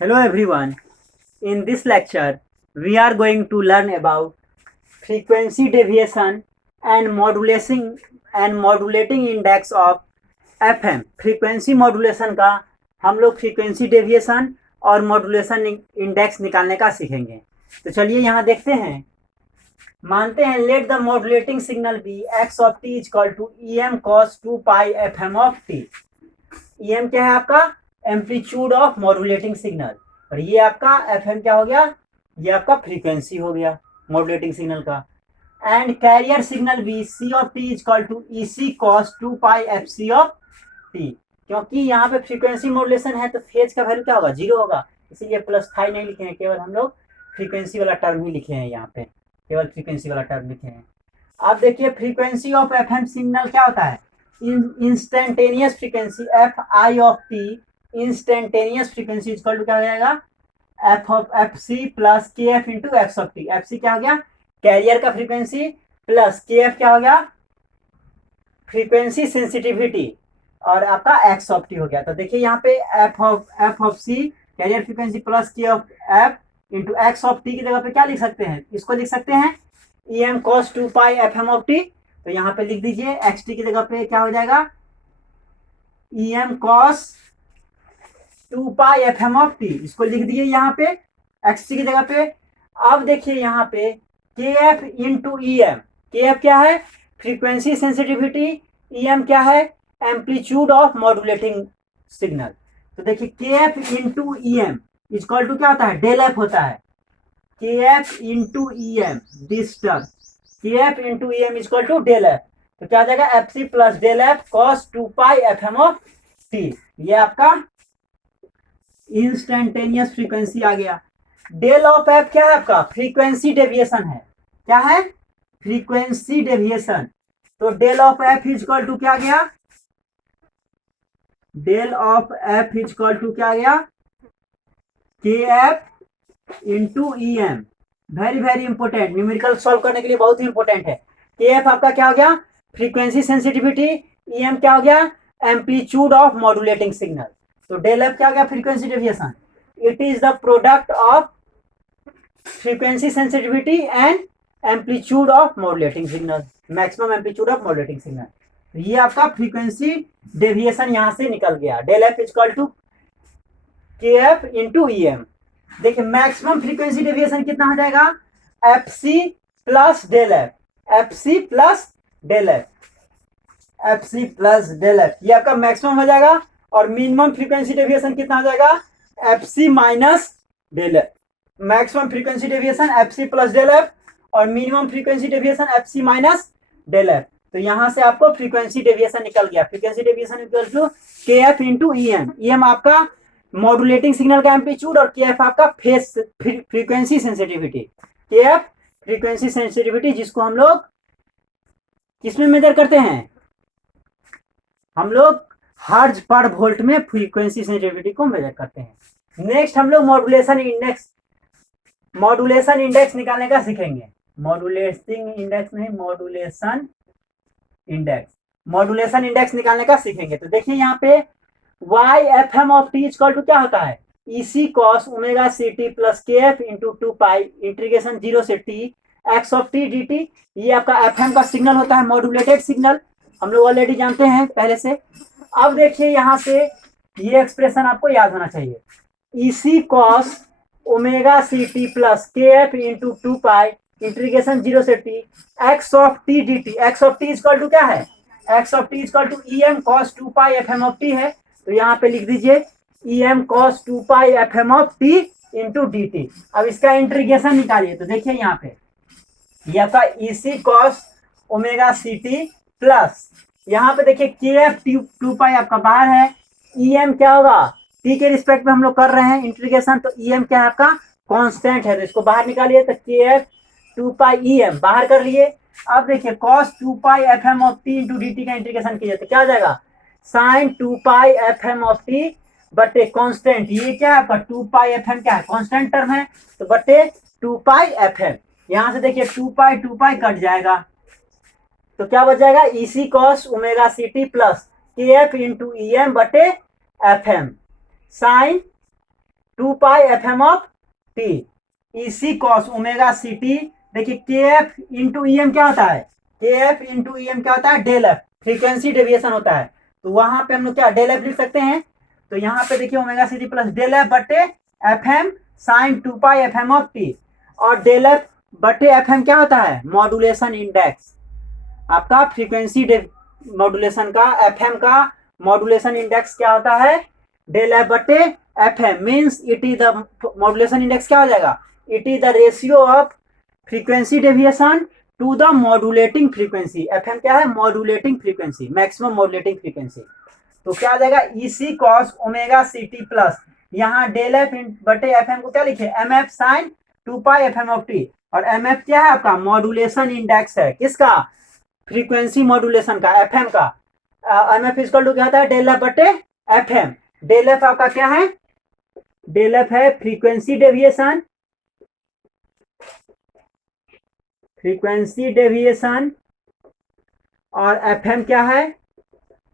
Hello everyone. In this lecture, we are going to learn about frequency deviation and modulating index of FM. Frequency modulation का हम लोग frequency deviation और modulation index निकालने का सीखेंगे। तो चलिए यहाँ देखते हैं। मानते हैं let the modulating signal be X of T is equal to E M cos 2 pi F M of T. E M क्या है आपका? Amplitude of modulating signal. और ये आपका एफ एम क्या हो गया? ये आपका फ्रीक्वेंसी हो गया मॉड्यूलेटिंग सिग्नल का। And carrier signal B C of T is equal to E C cos 2 pi F C of T. क्योंकि यहाँ पे फ्रीक्वेंसी मॉड्यूलेशन है तो फेज का वैल्यू क्या होगा? 0 होगा, इसीलिए प्लस फाई नहीं लिखे हैं, केवल हम लोग फ्रीक्वेंसी वाला टर्म ही लिखे हैं। यहाँ पे केवल फ्रीक्वेंसी वाला टर्म लिखे हैं। अब देखिए frequency of F M signal क्या होता है? Instantaneous frequency F I of T instantaneous frequency equal to क्या हो जाएगा? F of F C plus K F into X of T. F C क्या हो गया? कैरियर का फ्रीक्वेंसी, प्लस के एफ क्या हो गया? फ्रीक्वेंसी सेंसिटिविटी, और आपका एक्स ऑफ टी हो गया। तो देखिए यहाँ पे F of C carrier frequency plus K of F into X of T की जगह पे क्या लिख सकते हैं? इसको लिख सकते हैं E M cos 2 pi F M of T. तो यहाँ पे लिख दीजिए एक्स टी की जगह पे क्या हो जाएगा? E M cos 2 pi F M of T. इसको लिख दिए यहाँ पे एक्स टी की जगह पे। अब देखिए यहाँ पे K F into E M. K F क्या है? Frequency sensitivity. ई एम क्या है? Amplitude of modulating signal. तो देखिए K F into E M equal to क्या होता है? डेल एफ होता है। K F into E M disturb K F into E M equal to del F. तो क्या आ जाएगा? F C plus del F cos 2 pi F M of T. ये आपका इंस्टेंटेनियस फ्रीक्वेंसी आ गया। डेल ऑफ एफ क्या है आपका? फ्रीक्वेंसी डेविएशन है। क्या है? Frequency deviation. तो del of F equal to क्या गया? Del of F equal to क्या गया? K F into E M. Very very important, numerical solve करने के लिए बहुत ही इंपॉर्टेंट है। के एफ आपका क्या हो गया? Frequency sensitivity. ई एम क्या हो गया? Amplitude of modulating signal. तो डेल एफ क्या हो गया? Frequency deviation. It is the product of frequency sensitivity and amplitude of modulating signal, maximum amplitude of modulating signal. ये आपका फ्रीक्वेंसी डेविएशन यहां से निकल गया। Del F equal to K F into E M. देखिए मैक्सिमम फ्रीक्वेंसी डेविएशन कितना हो जाएगा? F C plus del F. F C plus del F. F C plus del F ये आपका मैक्सिमम हो जाएगा। और मिनिमम फ्रीक्वेंसी डेविएशन कितना हो जाएगा? F C minus del F. Maximum frequency deviation F C plus del F और minimum frequency deviation F C minus del F. तो यहां से आपको फ्रीक्वेंसी डेविएशन निकल गया। Frequency deviation equal to K F into E M. E M आपका modulating signal का amplitude और के एफ आपका phase frequency sensitivity. K F frequency sensitivity जिसको हम लोग किसमें मेजर करते हैं? हम लोग हर्ट्ज पर वोल्ट में फ्रीक्वेंसी सेंसिटिविटी को मेजर करते हैं। नेक्स्ट हम लोग मॉड्यूलेशन इंडेक्स निकालने का सीखेंगे। मॉड्यूलेशन इंडेक्स निकालने का सीखेंगे। तो देखिए यहाँ पे Y F M of T equal to क्या होता है? E C cos omega C T plus K F into 2 pi integration 0 से T X of T D T. ये आपका एफ एम का सिग्नल होता है, मॉड्यूलेटेड सिग्नल, हम लोग ऑलरेडी जानते हैं पहले से। अब देखिए यहाँ से ये एक्सप्रेशन आपको याद होना चाहिए। E C cos omega C T plus K F into 2 pi integration 0 से T X of T D T. X of T equal to क्या है? X of T equal to E M cos 2 pi F M of T है। तो यहाँ पे लिख दीजिए E M cos 2 pi F M of T into D T. अब इसका इंटीग्रेशन निकालिए। तो देखिए यहाँ पे ये आपका E C cos omega C T plus यहाँ पे देखिए के एफ 2 पाई आपका बाहर है। ई एम क्या होगा? टी के रिस्पेक्ट में हम लोग कर रहे हैं इंटीग्रेशन, तो ई एम क्या है आपका? कांस्टेंट है। तो इसको बाहर निकालिए। तो के एफ 2 पाई ई एम बाहर कर लिए। अब देखिए cos 2 pi F M of T into D T का इंटीग्रेशन कीजिए तो क्या आ जाएगा? Sine 2 pi F M of T बटे कांस्टेंट। ये क्या है आपका? 2 पाई एफ एम क्या है? कांस्टेंट टर्म है, तो बटे 2 पाई एफ एम। यहां से देखिए 2 पाई कट जाएगा तो क्या बच जाएगा? E C cos omega C T plus K F into E M बटे F M sine 2 pi F M of T E C cos omega C T. देखिए K F into E M क्या होता है, K F into E M क्या होता है, del F, frequency deviation होता है। तो वहां पे हम लोग क्या डेल एफ लिख सकते हैं। तो यहाँ पे देखिए omega C T plus del F बटे F M sine 2 pi F M of T, और डेल एफ बटे एफ एम क्या होता है, मॉड्यूलेशन इंडेक्स। आपका फ्रीक्वेंसी मॉड्यूलेशन का एफ एम का मॉड्यूलेशन इंडेक्स क्या होता है, डेल एफ बटे F M, means it is the modulation index क्या हो जाएगा, it is the ratio of frequency deviation to the modulating frequency. F M क्या है, modulating frequency, maximum modulating frequency. तो क्या आ जाएगा, E C cos omega C T plus यहाँ डेल एफ बटे एफ एम को क्या लिखे, M F sine 2 pi F M of T, और एम एफ क्या है आपका, मॉड्यूलेशन इंडेक्स है किसका, फ्रीक्वेंसी मॉड्यूलेशन का, एफ एम का। एम एफ इक्वल टू क्या होता है, डेल एफ बटे एफ एम। डेल एफ आपका क्या है, डेल एफ है फ्रीक्वेंसी डेविएशन, फ्रीक्वेंसी डेविएशन, और एफ एम क्या है,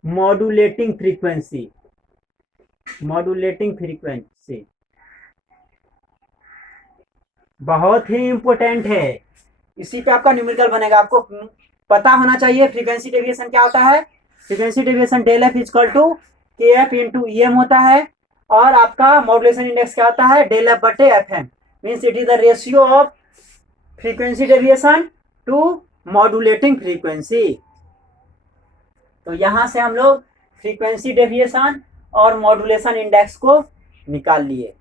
मॉड्यूलेटिंग फ्रीक्वेंसी, मॉड्यूलेटिंग फ्रीक्वेंसी। बहुत ही इंपॉर्टेंट है, इसी पे आपका न्यूमेरिकल बनेगा। आपको पता होना चाहिए फ्रीक्वेंसी डेविएशन क्या होता है। Frequency deviation del F equal to K F into E M होता है, और आपका मॉड्यूलेशन इंडेक्स क्या होता है, डेल एफ बटे F M, means it is the ratio of frequency deviation to modulating frequency. तो यहां से हम लोग फ्रीक्वेंसी डेविएशन और मॉड्यूलेशन इंडेक्स को निकाल लिए।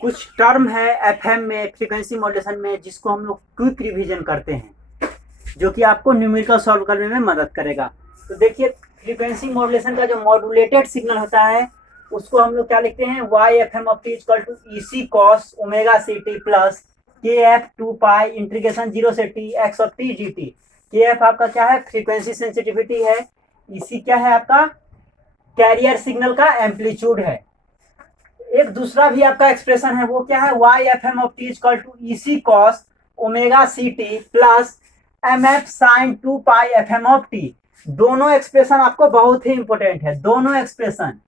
कुछ टर्म है एफएम में, फ्रीक्वेंसी मॉड्यूलेशन में, जिसको हम लोग क्विक रिवीजन करते हैं, जो कि आपको न्यूमेरिकल सॉल्व करने में मदद करेगा। तो देखिए फ्रीक्वेंसी मॉड्यूलेशन का जो मॉड्यूलेटेड सिग्नल होता है उसको हम लोग क्या लिखते हैं, Y F M of T equal to E C cos omega C T plus K F 2 pi integration 0 से टी एक्स ऑफ टी जी टी। के एफ आपका क्या है, फ्रीक्वेंसी सेंसिटिविटी है, इसी क्या है आपका कैरियर सिग्नल का एम्पलीट्यूड है। एक दूसरा भी आपका एक्सप्रेशन है, वो क्या है, Y F M of T equal to E C cos omega C T plus M F sine 2 pi F M of T. दोनों एक्सप्रेशन आपको बहुत ही इंपॉर्टेंट है, दोनों एक्सप्रेशन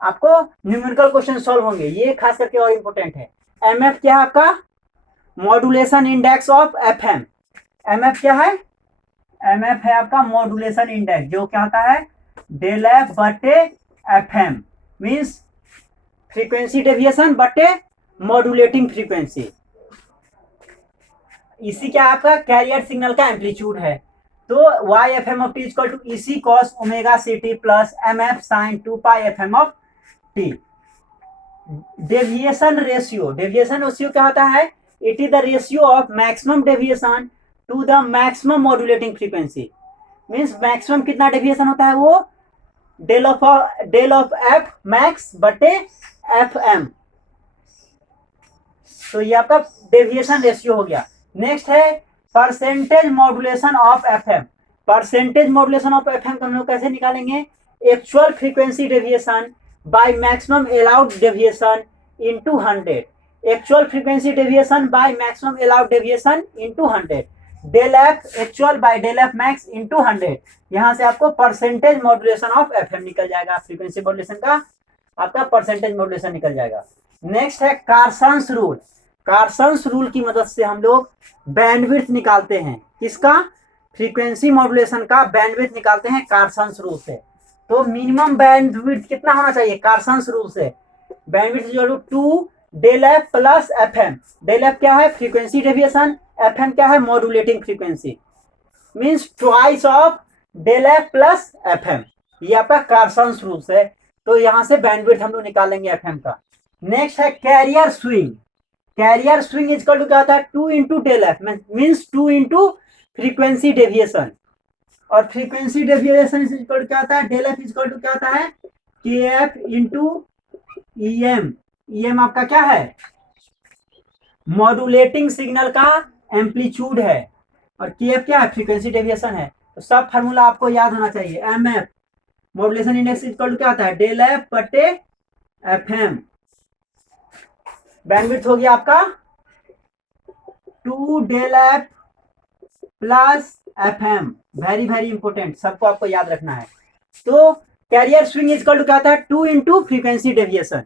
आपको न्यूमेरिकल क्वेश्चन सॉल्व होंगे, ये खास करके और इंपॉर्टेंट है। एम एफ क्या है आपका, modulation index of F M. M F क्या है, एम एफ है आपका मॉड्यूलेशन इंडेक्स, जो क्या होता है, डेल एफ बटे F M, means frequency deviation बटे मॉड्यूलेटिंग फ्रीक्वेंसी। इसी क्या आपका कैरियर सिग्नल का एम्पलीट्यूड है। तो Y F M of T equal to E C cos omega C T plus M F sine 2 pi F M of T. Deviation ratio, deviation ratio क्या होता है, it is the ratio of maximum deviation to the maximum modulating frequency. Means maximum कितना deviation होता है, वो del of F max बटे F M. तो ये आपका डेविएशन रेशियो हो गया। नेक्स्ट है percentage modulation of F M. Percentage modulation of F M हम लोग कैसे निकालेंगे, actual frequency deviation by maximum allowed deviation into 100। Actual frequency deviation by maximum allowed deviation into 100, del F actual by del F max into 100। यहां से आपको percentage modulation of F M निकल जाएगा, frequency modulation का आपका percentage modulation निकल जाएगा। Next है कार्सन्स रूल। कार्सन्स रूल की मदद से हम लोग बैंडविड्थ निकालते हैं, किसका, फ्रीक्वेंसी मॉड्यूलेशन का बैंडविड्थ निकालते हैं कार्सन्स रूल से। तो मिनिमम बैंडविड्थ कितना होना चाहिए कार्सन्स रूल से, bandwidth equal to 2 del F plus F M. Del F क्या है, फ्रीक्वेंसी डेविएशन, एफ एम क्या है, modulating frequency, means twice of del F plus F M. ये आपका कार्सन्स रूल है। तो यहां से बैंडविड्थ हम लोग निकालेंगे एफ एम का। नेक्स्ट है carrier swing. Carrier swing equal to क्या होता है, 2 into del F, means 2 into frequency deviation, और फ्रीक्वेंसी डेविएशन इक्वल टू क्या होता है, डेल एफ इक्वल टू क्या होता है, K F into E M. E M आपका क्या है, मॉड्यूलेटिंग सिग्नल का एम्पलीट्यूड है, और के एफ क्या है, फ्रीक्वेंसी डेविएशन है। तो सब फार्मूला आपको याद होना चाहिए। M F modulation index equal to क्या होता है, डेल एफ बटे एफ एम। बैंडविड्थ हो गया आपका 2 del F plus FM, very very important, सबको आपको याद रखना है। तो carrier swing is equal to क्या आता है, 2 into frequency deviation.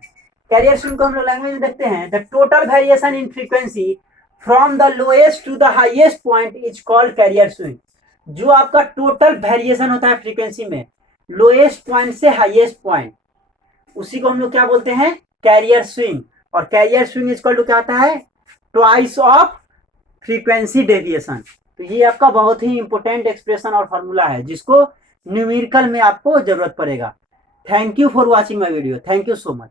Carrier swing को हम लोग लैंग्वेज में देखते हैं, the total variation in frequency from the lowest to the highest point is called carrier swing. जो आपका टोटल वेरिएशन होता है फ्रीक्वेंसी में, लोएस्ट पॉइंट से हाईएस्ट पॉइंट, उसी को हम लोग क्या बोलते हैं, कैरियर स्विंग। और carrier swing is equal to क्या आता है, ट्वाइस ऑफ फ्रीक्वेंसी डेविएशन। तो ये आपका बहुत ही इंपॉर्टेंट एक्सप्रेशन और फॉर्मूला है, जिसको न्यूमेरिकल में आपको जरूरत पड़ेगा। Thank you for watching my video, thank you so much.